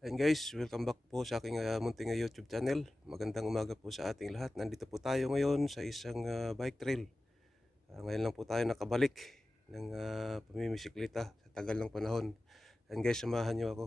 And guys, welcome back po sa aking munting YouTube channel. Magandang umaga po sa ating lahat. Nandito po tayo ngayon sa isang bike trail. Ngayon lang po tayo nakabalik ng pamimisikleta sa tagal ng panahon. And guys, samahan niyo ako.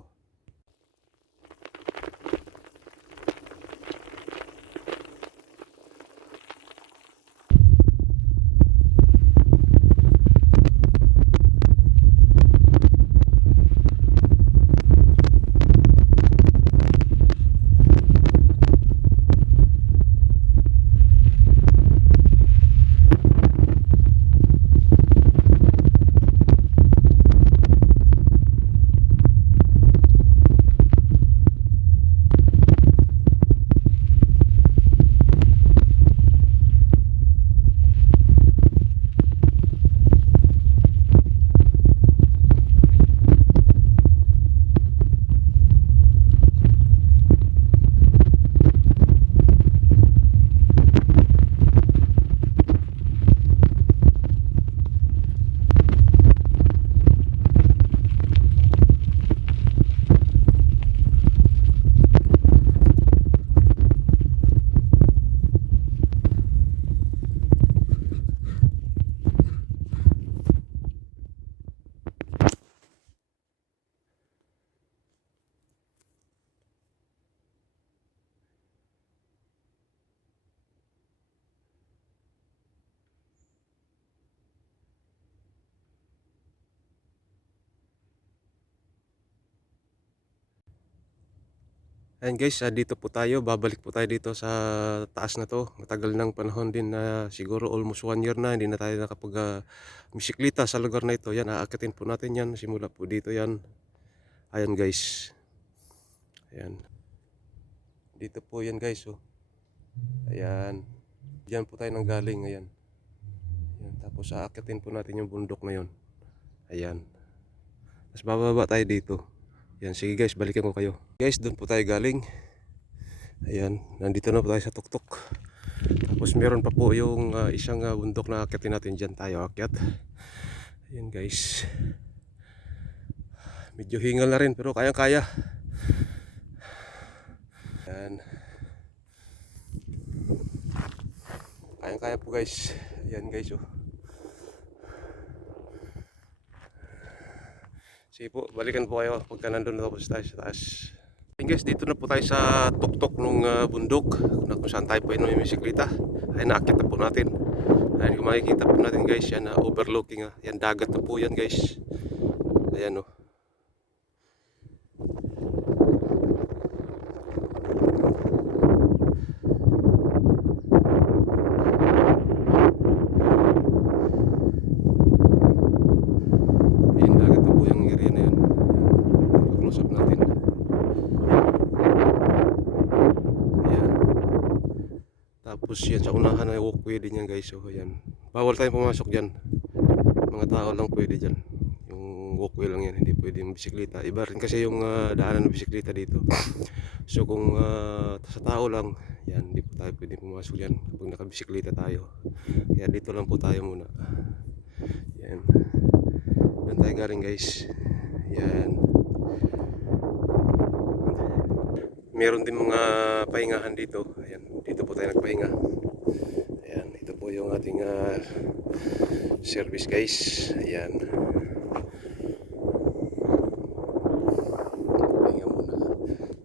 And guys, dito po tayo. Babalik po tayo dito sa taas na to. Matagal ng panahon din na siguro almost 1 year na. Hindi na tayo nakapag bisikleta sa lugar na ito. Yan, aakitin po natin yan. Simula po dito yan. Ayan guys. Ayan. Dito po yan guys. Oh. Ayan. Diyan po tayo nang galing. Ayan. Ayan. Tapos aakitin po natin yung bundok na yon. Ayan. Tapos bababa tayo dito. Ayan. Sige guys, balikan ko kayo. Guys, doon po tayo galing. Ayan. Nandito na po tayo sa tuktok. Tapos meron pa po yung isang bundok na aakitin natin. Diyan tayo aakyat. Ayan guys. Medyo hingal na rin pero kayang-kaya. Ayan. Kayang-kaya po guys. Ayan guys. Oh. Sige po, balikan po kayo pagka nandun na po tayo sa taas. And guys, dito na po tayo sa tuktok ng bundok na kung saan tayo po ay bisikleta. Ay nakita po natin. Ayan, kung makikita po natin guys, yan overlooking. Yan dagat na po yan guys. Ayan o. Ayan, dagat na po yung area na yan. Close up natin. Ayan. Tapos yan, sa unahan na walkway din yan guys. So ayan. Bawal tayong pumasok dyan. Mga tao lang pwede dyan. Yung walkway lang yan, hindi pwede yung bisikleta. Iba rin kasi yung daanan ng bisikleta dito. So kung sa tao lang, yan, hindi po tayo pwede pumasok dyan kapag nakabisikleta tayo. Kaya dito lang po tayo muna. Yan. Doon tayo galing guys. Yan. Meron din mga pahingahan dito. Ayan, dito po tayo nagpahinga. Ayan, ito po yung ating service guys. Ayan. Pahinga muna.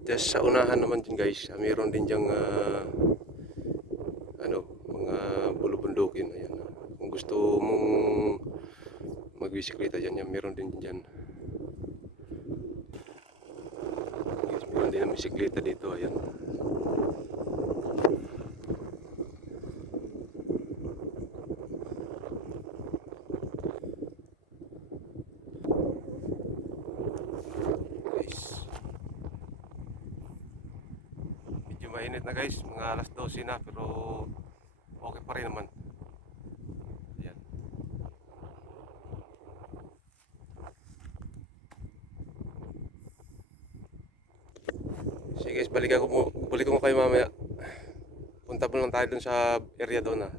Just sa unahan naman din guys, meron din diyang mga bulubundukin. Ayan. Kung gusto mong magbisikleta dyan, yan, meron din dyan. Yes, meron din ang bisikleta dito. Ayan. Mainit na guys, mga alas 12 na pero okay pa rin naman. Ayan. Sige guys, balikan ko kayo mamaya. Punta po lang tayo dun sa area doon na.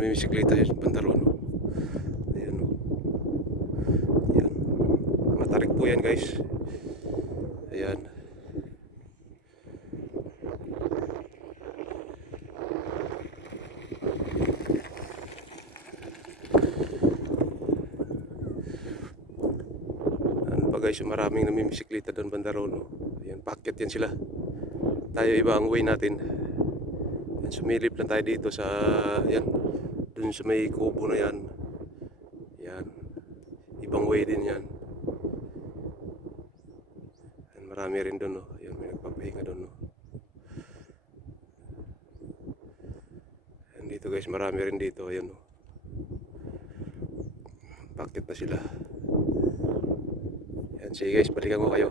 namimisiklita yun sa banda roon. Ayan o. Ayan. Matarik po yan guys. Ayan. Ano pa guys, maraming namimisiklita doon banda roon. Ayan, paakyat yan sila. Tayo iba ang way natin. Ayan, sumilip lang tayo dito sa, ayan, dun sa may kubo na yan. Ayan. Ibang way din yan. Ayan, marami rin doon. No? Ayan, may nagpapahinga doon. No? Ayan, dito guys, marami rin dito. Ayan. No? Paakyat na sila. Ayan, sige guys, balikan ko kayo.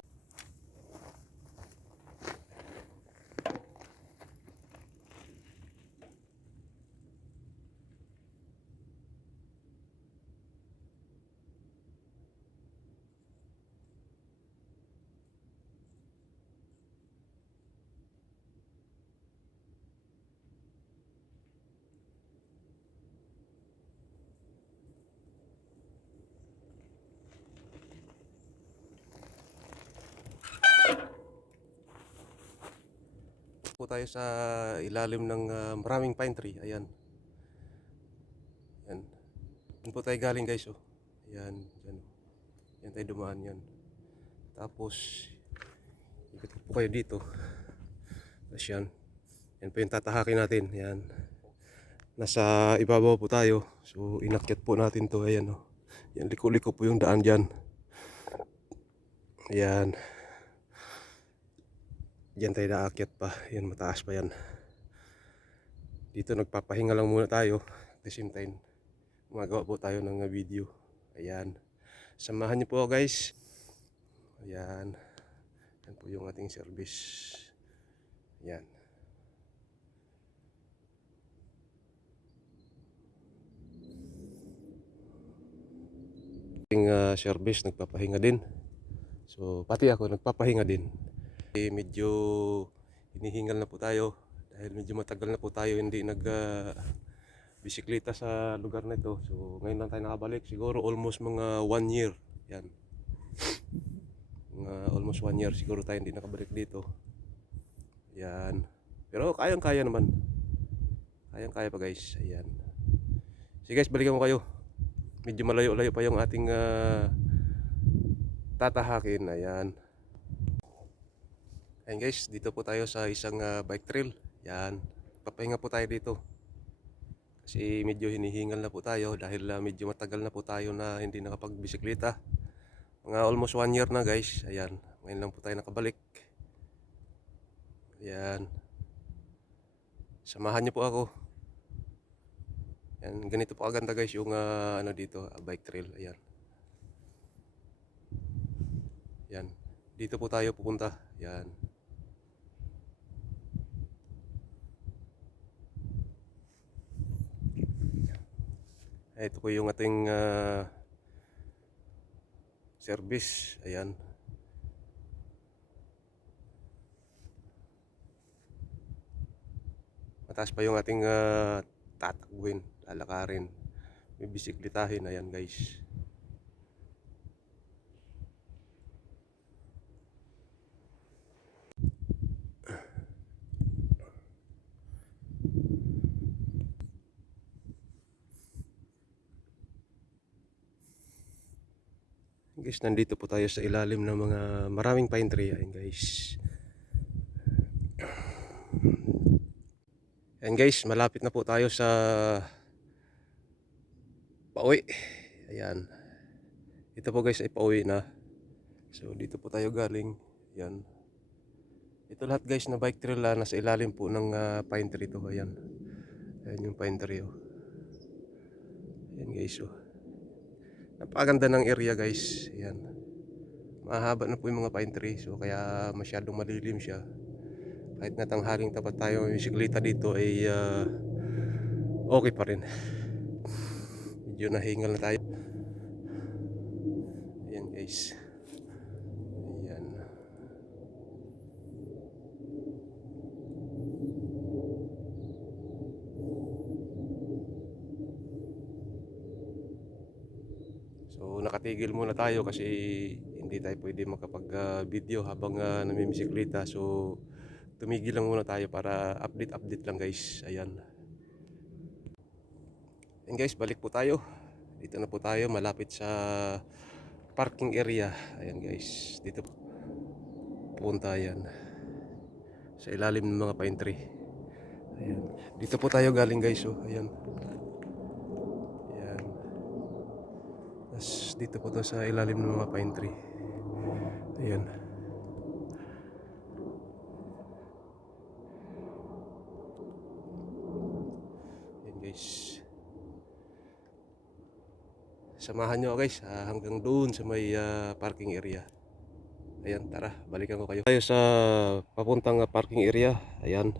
Po tayo sa ilalim ng maraming pine tree. Ayan. Ayan. Doon po tayo galing guys. Oh. Ayan. Ayan. Ayan tayo dumaan yan. Tapos, ikot po kayo dito. Tapos yan. Yan po yung tatahakin natin. Ayan. Nasa ibabaw po tayo. So, inakyat po natin to. Ayan. Oh. Yan, liko-liko po yung daan dyan. Ayan. Diyan tayo naakyat pa. Yan, mataas pa yan. Dito nagpapahinga lang muna tayo. At the same time, gumagawa po tayo ng video. Ayan. Samahan niyo po guys. Ayan. Yan po yung ating service. Ayan. Ating service, nagpapahinga din. So, pati ako nagpapahinga din. Medyo hinihingal na po tayo dahil medyo matagal na po tayo hindi bisikleta sa lugar na ito. So ngayon lang tayo nakabalik, siguro almost mga 1 year. Yan, mga almost 1 year siguro tayo hindi nakabalik dito. Yan, pero kayang kaya naman, kayang kaya pa guys. Ayan, sige guys, balikan ko kayo. Medyo malayo-layo pa yung ating tatahakin. Ayan. Ayan guys, dito po tayo sa isang bike trail. Yan, papahinga po tayo dito. Kasi medyo hinihingal na po tayo dahil medyo matagal na po tayo na hindi nakapagbisikleta. Mga almost 1 year na guys. Ayan, ngayon lang po tayo nakabalik. Ayan. Samahan niyo po ako. Ayan, ganito po kaganda guys yung ano dito, bike trail. Ayan. Ayan. Dito po tayo pupunta. Ayan. Ito po yung ating service. Ayan. Mataas pa yung ating tatakbuhin, lalakarin, may bisikletahin. Ayan guys. Guys, nandito po tayo sa ilalim ng mga maraming pine tree. Ayan guys. Ayan guys, malapit na po tayo sa pauwi. Ayan. Ito po guys ay pauwi na. So dito po tayo galing. Ayan. Ito lahat guys na bike trail nasa ilalim po ng pine tree to. Ayan. Ayan yung pine tree. Oh. Ayan guys. Oh. Napakaganda ng area guys. Ayan. Mahaba na po yung mga pine tree. So kaya masyadong malilim siya. Kahit na tanghaling tapat tayo yung bisikleta dito ay okay pa rin. Medyo nahingal na tayo. Ayan guys. Ayan. nakatigil muna tayo kasi hindi tayo pwede makapag-video habang namimisikleta. So tumigil lang muna tayo para update lang guys. Ayan. And guys, balik po tayo. Dito na po tayo malapit sa parking area. Ayan guys, dito pupunta yan sa ilalim ng mga pine tree. Ayan. Dito po tayo galing guys. Oh. Ayan. Ayan. Tapos dito po to sa ilalim ng mga pine tree. Ayan. Ayan guys. Samahan nyo guys hanggang doon sa may parking area. Ayan, tara, balikan ko kayo. Tayo sa papuntang parking area. Ayan.